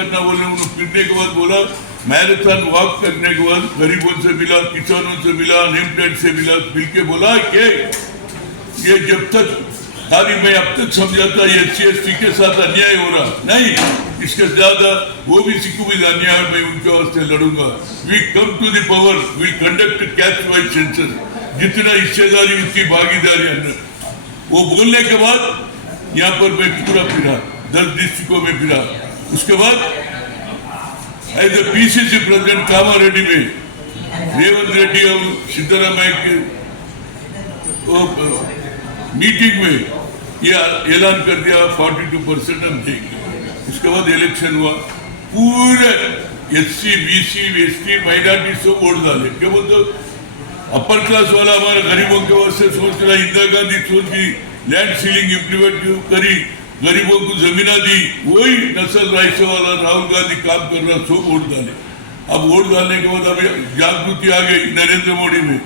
करना बोले, उन्होंने फिरने के बाद बोला मैराथन वॉक करने के बाद गरीबों से मिला, किसानों से मिला, अनएम्प्लॉयड से मिला, मिलके बोला कि ये जब तक खाली मैं अब तक समझा था SC/ST के साथ अन्याय हो रहा नहीं, इसके ज्यादा OBC को भी अन्याय, मैं उनके वास्ते लड़ूंगा। We come to the power, we conduct caste wise census, जितना हिस्सेदारी उतनी भागीदारी अंदर। वो बोलने के बाद यहाँ पर मैं पूरा फिरा, 10 डिस्ट्रिक्टों में फिरा। उसके बाद as a PCC president Kamareddy में रेवंत रेड्डी और सिद्धरामैया के मीटिंग में यह ऐलान कर दिया 42% हम देंगे। उसके बाद इलेक्शन हुआ, पूरे SC, BC, ST, माइनॉरिटी सब वोट डाले। क्या बोलते अपर क्लास वाला हमारे गरीबों के वास्ते सोच रहा, इंदिरा गांधी सोच की लैंड सीलिंग इम्प्लीमेंट करी, गरीबों को जमीना दी, वही नस्ल राइस वाला राहुल गांधी काम कर रहा, सब वोट डाले। अब वोट डालने के बाद अभी जागृति आ गई नरेंद्र मोदी में,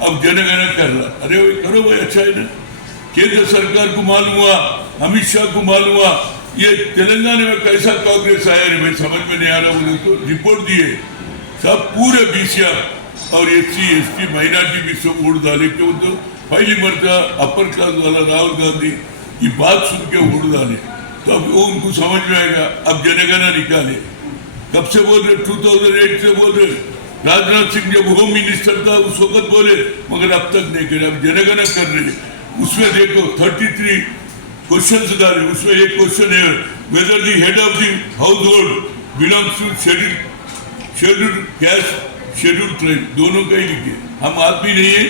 अब जनगणना कर रहा। अरे भाई करो भाई, अच्छा है ना। केंद्र सरकार को मालूम हुआ, अमित शाह को मालूम हुआ, ये तेलंगाना में कैसा कांग्रेस आया रे भाई, समझ में नहीं आ रहा। बोले तो रिपोर्ट दिए, सब पूरे BC और SC, ST, माइनॉरिटी भी सब वोट डाले। क्यों? तो पहली मरता अपर क्लास वाला राहुल गांधी की बात सुन के वोट डाले, तो अब वो उनको समझ में आएगा। अब जनगणना निकाले, कब से बोल रहे? 2008 से बोल रहे। राजनाथ सिंह जब होम मिनिस्टर था उस वक्त बोले, मगर अब तक नहीं करे। अब जनगणना कर रहे, उसमें देखो 33 क्वेश्चन डाले, उसमें एक क्वेश्चन है whether the head of the household belongs to scheduled caste, scheduled tribe, दोनों का ही लिखे। हम आदमी नहीं है,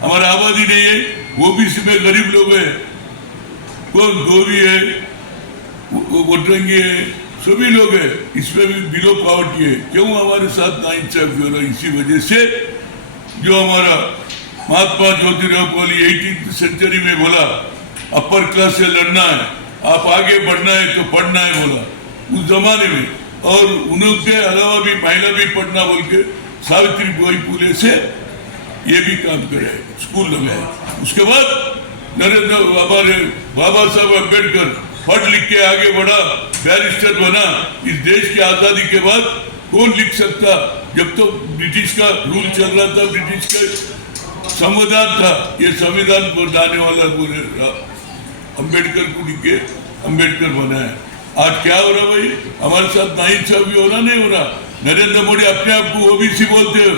हमारा आबादी नहीं है, OBC में गरीब लोग हैं, कौन धोबी है, वोटरंगी है, सभी लोग हैं, इसमें भी बिलो पॉवर्टी है। क्यों हमारे साथ नाइंसाफी हो रहा है? इसी वजह से जो हमारा महात्मा ज्योतिराव फुले 18वीं सेंचुरी में बोला अपर क्लास से लड़ना है, आप आगे बढ़ना है तो पढ़ना है बोला उस जमाने में। और उनके अलावा भी महिला भी पढ़ना बोल के सावित्रीबाई फुले से ये भी काम करे, स्कूल लगाए। उसके बाद नरेंद्र बाबा साहब अम्बेडकर पढ़ लिख के आगे बढ़ा, बैरिस्टर बना। इस देश की आजादी के बाद कौन लिख सकता? जब तो ब्रिटिश का रूल चल रहा था, ब्रिटिश का संविधान था, ये संविधान बनाने वाला बोले अम्बेडकर को लिख के अम्बेडकर बनाया। आज क्या हो रहा भाई? हमारे साथ नाइंसाफी हो रहा, नहीं हो रहा। नरेंद्र मोदी अपने आप को OBC बोलते हो,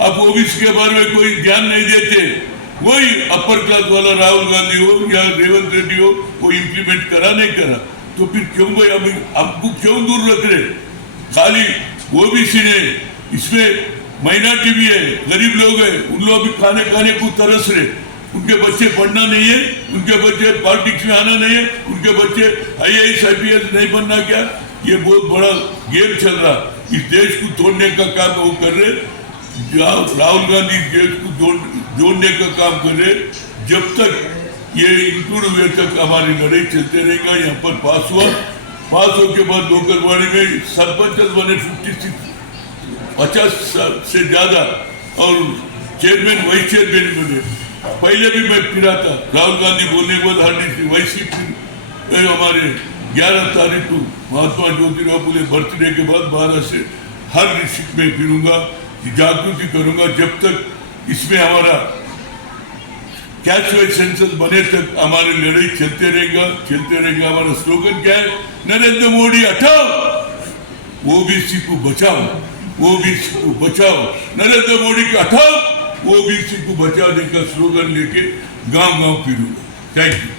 आप OBC के बारे में कोई ध्यान नहीं देते। वही अपर क्लास वाला राहुल गांधी हो या रेवंत रेड्डी हो, वो इम्प्लीमेंट करा नहीं करा, तो फिर क्यों भाई हमको क्यों दूर रख रहे? खाली OBC ने, इसमें माइनॉरिटी भी है, गरीब लोग हैं, उन लोग भी खाने को तरस रहे। उनके बच्चे पढ़ना नहीं है, उनके बच्चे पॉलिटिक्स में आना नहीं है, उनके बच्चे IAS IPS नहीं बनना। क्या ये बहुत बड़ा गेम चल रहा, इस देश को तोड़ने का काम वो कर रहे। राहुल गांधी देश को जोड़ने का काम कर रहे। जब तक ये इंक्लूड हुए तक हमारी लड़ाई चलते रहेगा। यहाँ पर पास हुआ, पास हो के बाद लोकलवाड़ी में सरपंच बने 50 से ज्यादा, और चेयरमैन वाइस चेयरमैन बने। पहले भी मैं फिरा था, राहुल गांधी बोलने के बाद हर डिस्ट्रिक्ट वाइस हमारे 11 तारीख को महात्मा ज्योतिराव फुले बर्थडे के बाद 12 से हर डिस्ट्रिक्ट में फिरूंगा, जागृति करूंगा। जब तक इसमें हमारा कैश वाइज सेंसस बने तक हमारी लड़ाई चलते रहेगा। हमारा स्लोगन क्या है? नरेंद्र मोदी हटाओ, OBC को बचाओ, OBC को बचाओ। नरेंद्र मोदी को हटाओ, OBC को बचाने का स्लोगन लेके गांव-गांव फिरूंगा। Thank you.